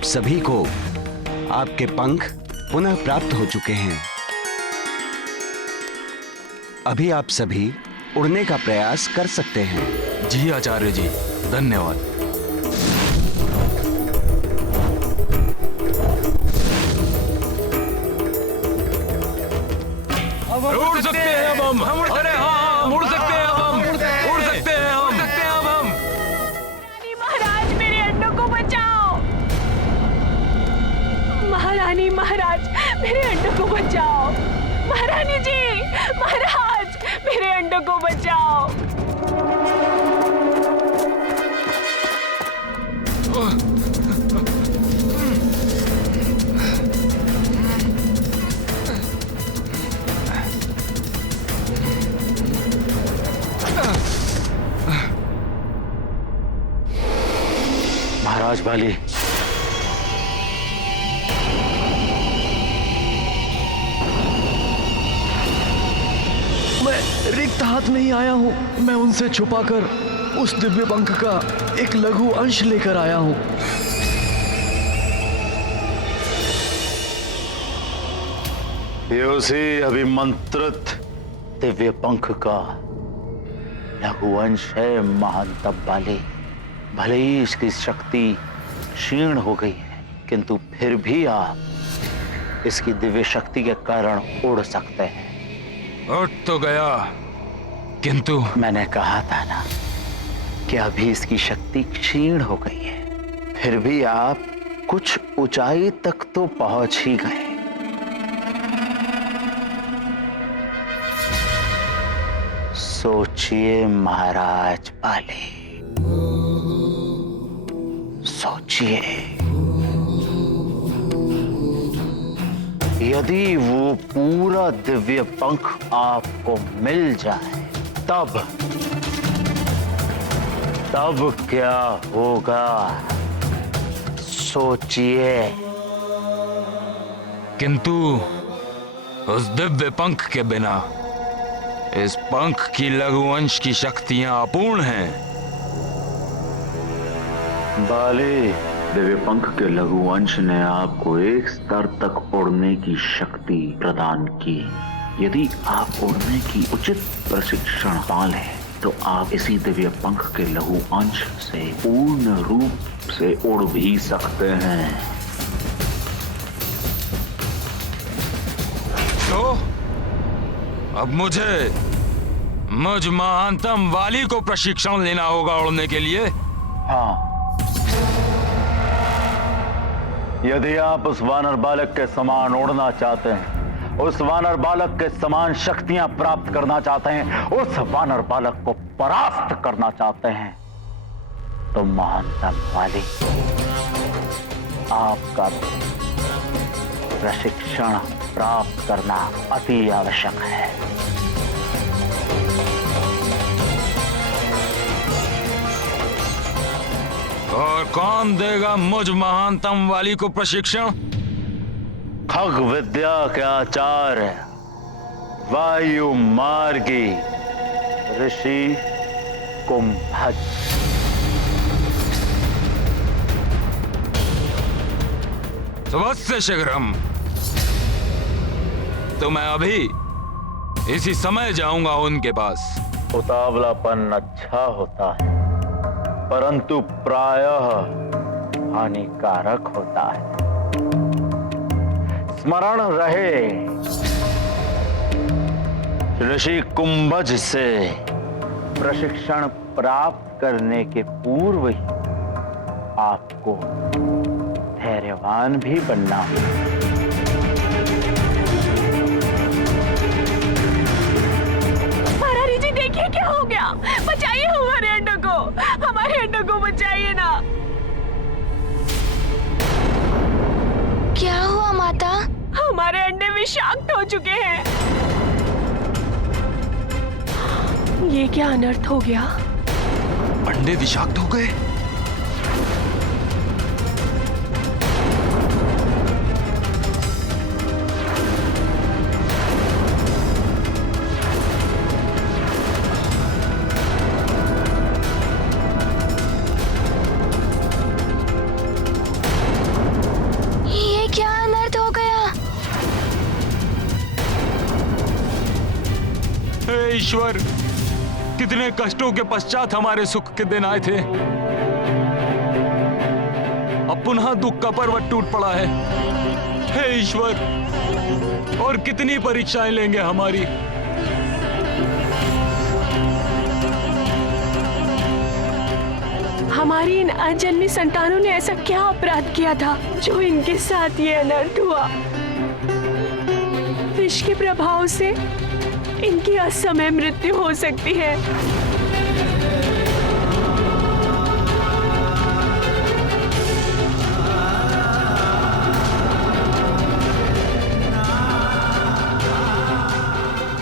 आप सभी को आपके पंख पुनः प्राप्त हो चुके हैं। अभी आप सभी उड़ने का प्रयास कर सकते हैं। जी आचार्य जी, धन्यवाद। उड़ सकते हैं अब हम। अरे हाँ, हम उड़ सकते हैं अब हम। उड़ सकते हैं अब हम। महारानी महाराज, मेरे अंडों को बचाओ। महारानी महाराज, मेरे अंडों को बचाओ। महारानी जी, महाराज, मेरे अंडों को बचाओ। महाराज बाली, मैं रिक्त हाथ नहीं आया हूँ। मैं उनसे छुपाकर उस दिव्य पंख का एक लघु अंश लेकर आया हूँ। ये उसी अभिमंत्रित दिव्य पंख का लघु अंश है महानतम बाली। भले ही इसकी शक्ति क्षीण हो गई है, किंतु फिर भी आप इसकी दिव्य शक्ति के कारण उड़ सकते हैं। उठ तो गया, किंतु मैंने कहा था ना कि अभी इसकी शक्ति क्षीण हो गई है, फिर भी आप कुछ ऊंचाई तक तो पहुंच ही गए। सोचिए महाराज बाली, सोचिए, यदि वो पूरा दिव्य पंख आपको मिल जाए तब क्या होगा? सोचिए। किंतु उस दिव्य पंख के बिना इस पंख की लघु अंश की शक्तियां अपूर्ण हैं। बाली, दिव्य पंख के लघु अंश ने आपको एक स्तर तक उड़ने की शक्ति प्रदान की। यदि आप उड़ने की उचित प्रशिक्षण पा लें तो आप इसी दिव्य पंख के लघु अंश से पूर्ण रूप से उड़ भी सकते हैं। तो अब मुझ महानतम वाली को प्रशिक्षण लेना होगा उड़ने के लिए। हाँ, यदि आप उस वानर बालक के समान उड़ना चाहते हैं, उस वानर बालक के समान शक्तियां प्राप्त करना चाहते हैं, उस वानर बालक को परास्त करना चाहते हैं, तो महानतम वाली आपका प्रशिक्षण प्राप्त करना अति आवश्यक है। और कौन देगा मुझ महानतम वाली को प्रशिक्षण? खग विद्या के आचार्य वायु मार्गी ऋषि कुंभज। सुबह शीघ्रम। तो मैं अभी इसी समय जाऊंगा उनके पास। उतावलापन अच्छा होता है, परंतु प्रायः हानिकारक होता है। स्मरण रहे, ऋषि कुंभज से प्रशिक्षण प्राप्त करने के पूर्व ही आपको धैर्यवान भी बनना है। महारानी जी, देखिए क्या हो गया। बचाइए हमारे अंडों को, हमारे अंडों को बचाइए ना। क्या हुआ माता? हमारे अंडे विषाक्त हो चुके हैं। ये क्या अनर्थ हो गया? अंडे विषाक्त हो गए? ईश्वर, कितने कष्टों के पश्चात हमारे सुख के दिन आए थे, अब पुनः दुख का पर्वत टूट पड़ा है। हे ईश्वर, और कितनी परीक्षाएं लेंगे हमारी। हमारी इन अजन्मी संतानों ने ऐसा क्या अपराध किया था जो इनके साथ ये अनर्थ हुआ। विष के प्रभाव से इनकी असमय मृत्यु हो सकती है।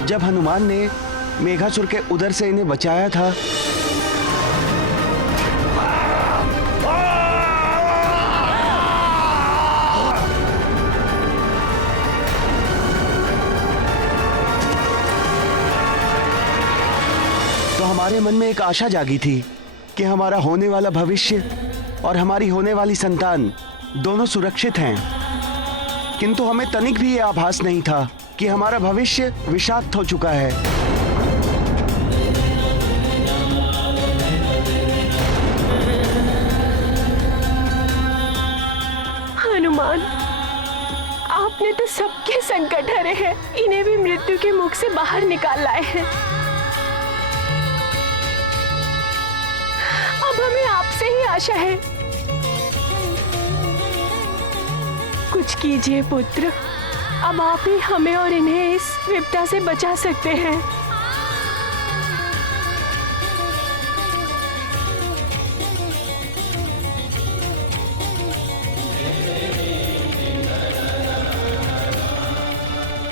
जब हनुमान ने मेघासुर के उदर से इन्हें बचाया था, तो हमारे मन में एक आशा जागी थी कि हमारा होने वाला भविष्य और हमारी होने वाली संतान दोनों सुरक्षित हैं। किंतु हमें तनिक भी ये आभास नहीं था कि हमारा भविष्य विषाक्त हो चुका है। हनुमान, आपने तो सबके संकट हरे हैं, इन्हें भी मृत्यु के मुख से बाहर निकाल लाए हैं। अब हमें आपसे ही आशा है। कुछ कीजिए पुत्र, अब आप ही हमें और इन्हें इस विपदा से बचा सकते हैं।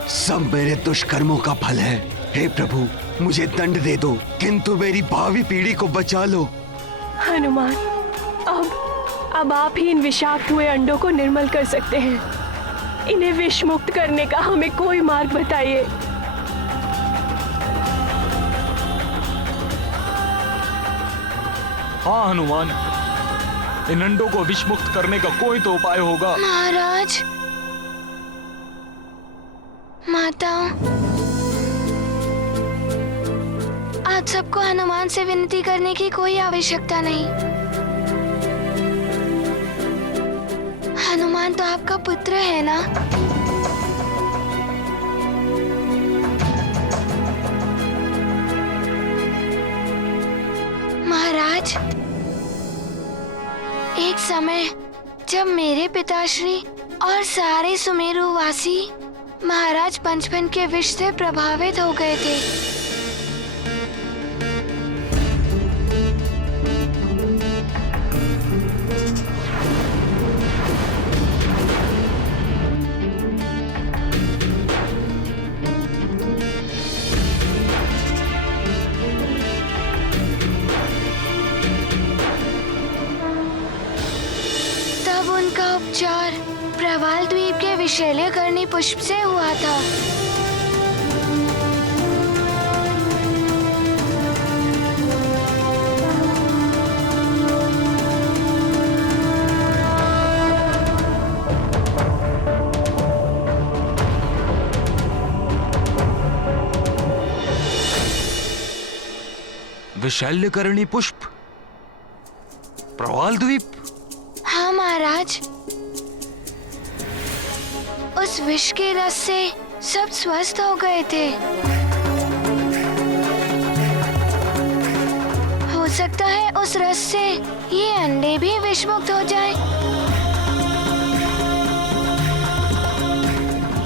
सब मेरे दुष्कर्मों का फल है। हे प्रभु, मुझे दंड दे दो, किंतु मेरी भावी पीढ़ी को बचा लो। हनुमान, अब आप ही इन विषाक्त हुए अंडों को निर्मल कर सकते हैं। इन्हें विष मुक्त करने का हमें कोई मार्ग बताइए। हाँ हनुमान, इन अंडों को विष मुक्त करने का कोई तो उपाय होगा। महाराज, माताओं, आप सबको हनुमान से विनती करने की कोई आवश्यकता नहीं। हनुमान तो आपका पुत्र है ना? महाराज, एक समय जब मेरे पिताश्री और सारे सुमेरुवासी महाराज पंचफन के विष से प्रभावित हो गए थे, तब उनका उपचार प्रवाल द्वीप के विशैल्यकर्णी पुष्प से हुआ था। विशैल्यकर्णी पुष्प, प्रवाल द्वीप। हाँ महाराज, उस विष के रस से सब स्वस्थ हो गए थे। हो सकता है उस रस से ये अंडे भी विषमुक्त हो जाएं।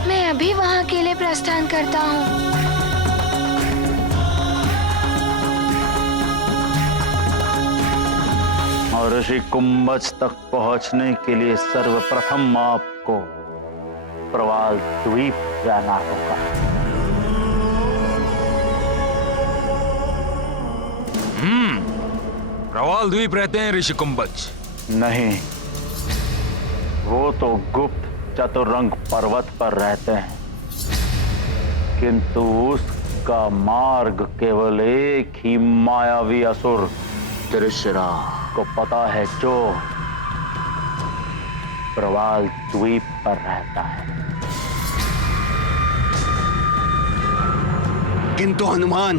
मैं अभी वहाँ के लिए प्रस्थान करता हूँ। और ऋषि कुंभज तक पहुंचने के लिए सर्वप्रथम आपको प्रवाल द्वीप जाना होगा। प्रवाल द्वीप रहते हैं ऋषि कुंभज? नहीं, वो तो गुप्त चतुरंग पर्वत पर रहते हैं, किंतु उसका मार्ग केवल एक ही मायावी असुर त्रिशरा को पता है, जो प्रवाल द्वीप पर रहता है। किंतु हनुमान,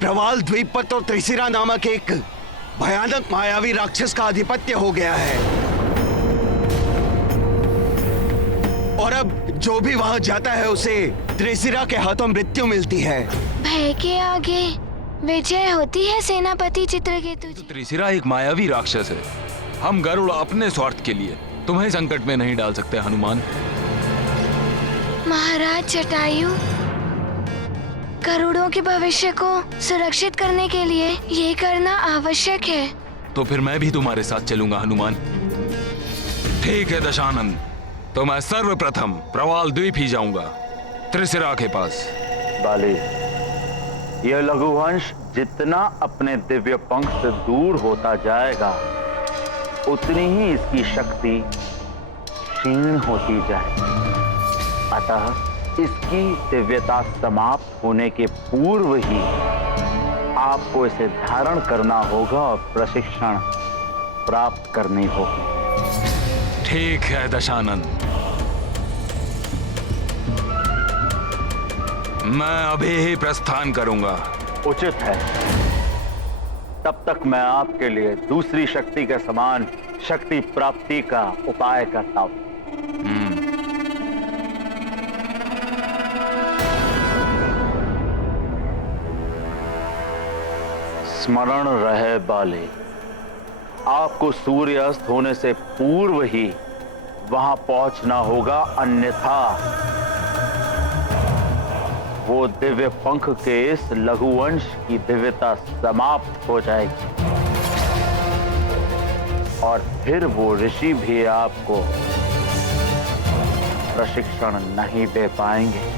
प्रवाल द्वीप पर तो त्रिशिरा नामक एक भयानक मायावी राक्षस का आधिपत्य हो गया है, और अब जो भी वहां जाता है उसे त्रिशिरा के हाथों मृत्यु मिलती है। भय के आगे विजय होती है सेनापति चित्रकेतु जी। त्रिशिरा एक मायावी राक्षस है। हम गरुड़ अपने स्वार्थ के लिए तुम्हें संकट में नहीं डाल सकते हनुमान। महाराज जटायु, गरुड़ों के भविष्य को सुरक्षित करने के लिए ये करना आवश्यक है। तो फिर मैं भी तुम्हारे साथ चलूंगा हनुमान। ठीक है दशानन, तो मैं सर्वप्रथम प्रवाल द्वीप ही जाऊंगा, त्रिशिरा के पास। बाली, यह लघुवंश जितना अपने दिव्य पंख से दूर होता जाएगा उतनी ही इसकी शक्ति क्षीण होती जाएगी। अतः इसकी दिव्यता समाप्त होने के पूर्व ही आपको इसे धारण करना होगा और प्रशिक्षण प्राप्त करनी होगी। ठीक है दशानन, मैं अभी ही प्रस्थान करूंगा। उचित है। तब तक मैं आपके लिए दूसरी शक्ति के समान शक्ति प्राप्ति का उपाय करता हूं। स्मरण रहे बाले, आपको सूर्यास्त होने से पूर्व ही वहां पहुंचना होगा, अन्यथा वो दिव्य पंख के इस लघुवंश की दिव्यता समाप्त हो जाएगी और फिर वो ऋषि भी आपको प्रशिक्षण नहीं दे पाएंगे।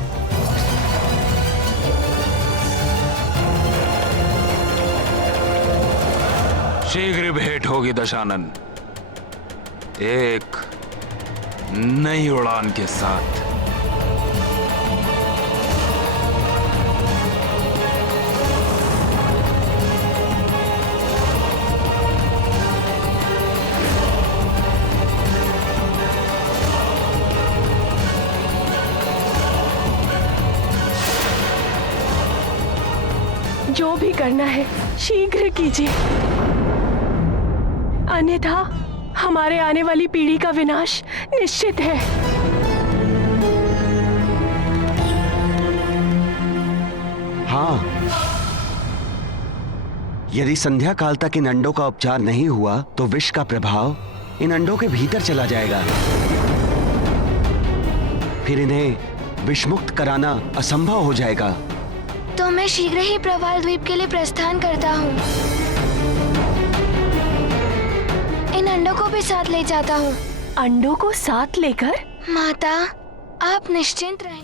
शीघ्र भेंट होगी दशानन, एक नई उड़ान के साथ। जो भी करना है शीघ्र कीजिए, अन्यथा हमारे आने वाली पीढ़ी का विनाश निश्चित है। हाँ, यदि संध्या काल तक इन अंडों का उपचार नहीं हुआ तो विष का प्रभाव इन अंडों के भीतर चला जाएगा। फिर इन्हें विषमुक्त कराना असंभव हो जाएगा। तो मैं शीघ्र ही प्रवाल द्वीप के लिए प्रस्थान करता हूँ। इन अंडों को भी साथ ले जाता हूँ। अंडों को साथ लेकर? माता, आप निश्चिंत रहें।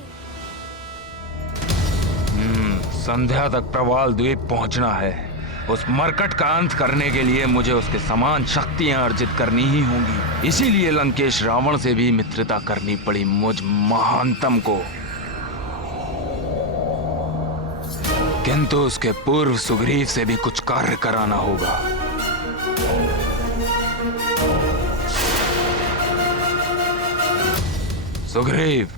संध्या तक प्रवाल द्वीप पहुंचना है। उस मरकट का अंत करने के लिए मुझे उसके समान शक्तियां अर्जित करनी ही होंगी। इसीलिए लंकेश रावण से भी मित्रता करनी पड़ी मुझ महानतम को। किंतु उसके पूर्व सुग्रीव से भी कुछ कार्य कराना होगा। सुग्रीव,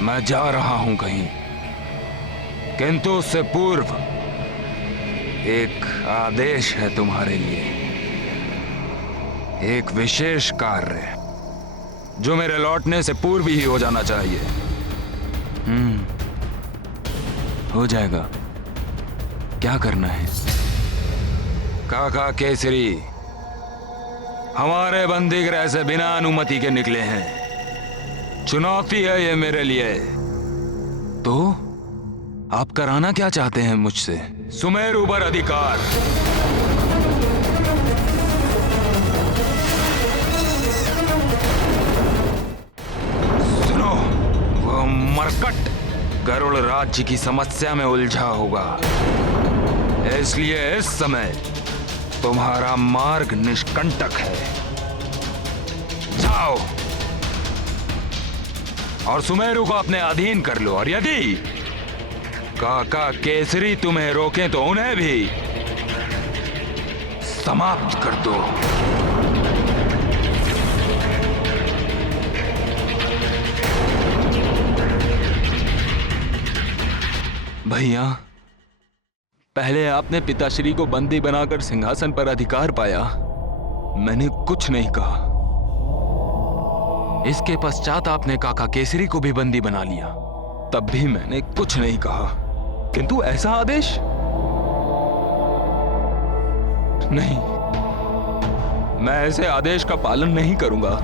मैं जा रहा हूं कहीं, किंतु उससे पूर्व एक आदेश है तुम्हारे लिए। एक विशेष कार्य जो मेरे लौटने से पूर्व ही हो जाना चाहिए। हो जाएगा। क्या करना है? काका केसरी हमारे बंदीगृह से बिना अनुमति के निकले हैं। चुनौती है ये मेरे लिए। तो आप कराना क्या चाहते हैं मुझसे? सुमेरु पर अधिकार। सुनो, वो मरकट गरुड़ राज्य की समस्या में उलझा होगा, इसलिए इस समय तुम्हारा मार्ग निष्कंटक है। जाओ और सुमेरु को अपने अधीन कर लो, और यदि काका केसरी तुम्हें रोकें तो उन्हें भी समाप्त कर दो। भैया, पहले आपने पिताश्री को बंदी बनाकर सिंहासन पर अधिकार पाया, मैंने कुछ नहीं कहा। इसके पश्चात आपने काका केसरी को भी बंदी बना लिया, तब भी मैंने कुछ नहीं कहा। किंतु ऐसा आदेश नहीं, मैं ऐसे आदेश का पालन नहीं करूंगा।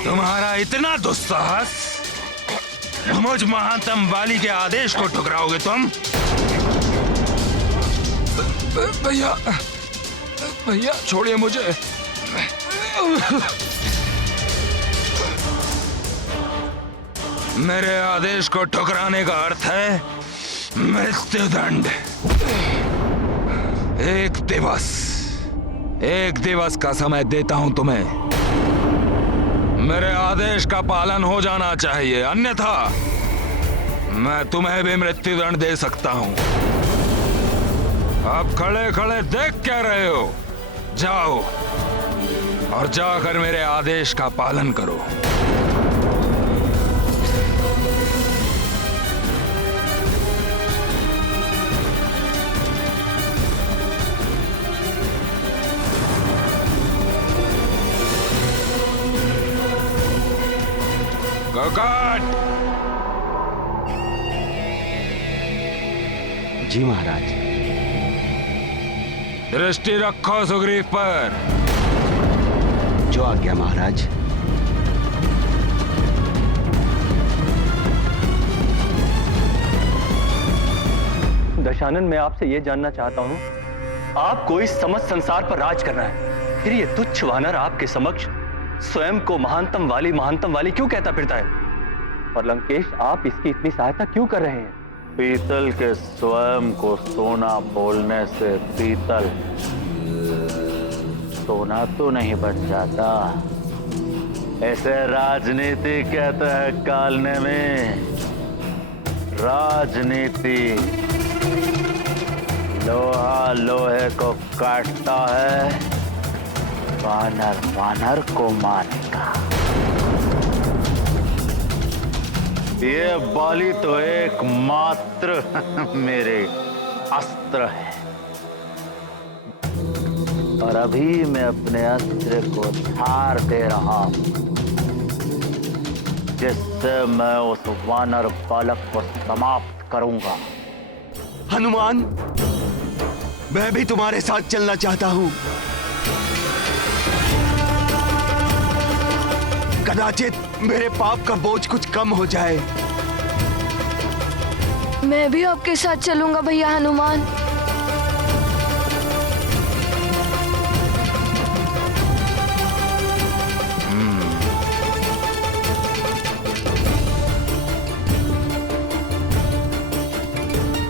तुम्हारा इतना दुस्साहस, मुझ महानतम वाली के आदेश को ठुकराओगे तुम? भैया, भैया छोड़िए मुझे। मेरे आदेश को ठुकराने का अर्थ है मृत्युदंड। एक दिवस का समय देता हूं तुम्हें। मेरे आदेश का पालन हो जाना चाहिए, अन्यथा मैं तुम्हें भी मृत्युदंड दे सकता हूं। अब खड़े खड़े देख क्या रहे हो? जाओ और जाकर मेरे आदेश का पालन करो। काट। जी महाराज। दृष्टि रखो सुग्रीव पर। जो आज्ञा महाराज। दशानन, मैं आपसे यह जानना चाहता हूं, आपको इस समस्त संसार पर राज करना है, फिर ये तुच्छ वानर आपके समक्ष स्वयं को महानतम वाली क्यों कहता फिरता है? और लंकेश, आप इसकी इतनी सहायता क्यों कर रहे हैं? पीतल के स्वयं को सोना बोलने से पीतल सोना तो नहीं बन जाता। ऐसे राजनीति कहते हैं कालने में। राजनीति लोहा लोहे को काटता है, वानर वानर को मारेगा। ये बाली तो एकमात्र मेरे अस्त्र है, और अभी मैं अपने अस्त्र को धार दे रहा हूं, जिससे मैं उस वानर बालक को समाप्त करूंगा। हनुमान, मैं भी तुम्हारे साथ चलना चाहता हूं। कदाचित मेरे पाप का बोझ कुछ कम हो जाए। मैं भी आपके साथ चलूंगा भैया हनुमान।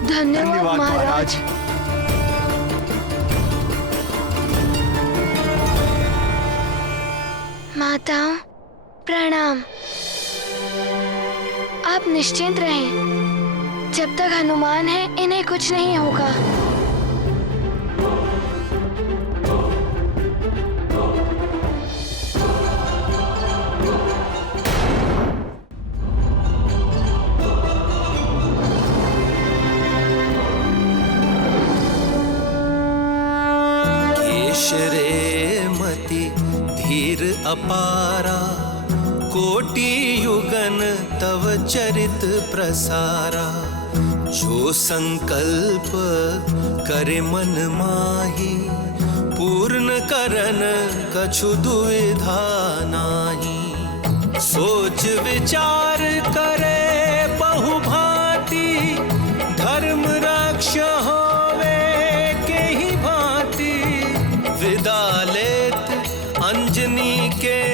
धन्यवाद महाराज। माताओं प्रणाम। आप निश्चिंत रहें, जब तक हनुमान है इन्हें कुछ नहीं होगा। केशरे मति धीर अपारा, कोटि युगन तव चरित प्रसारा। जो संकल्प करे मन माही, पूर्ण करन कछु दुविधा नाही। सोच विचार करे बहुभांति, धर्म रक्ष होवे के ही भांति। विदा लेत अंजनी के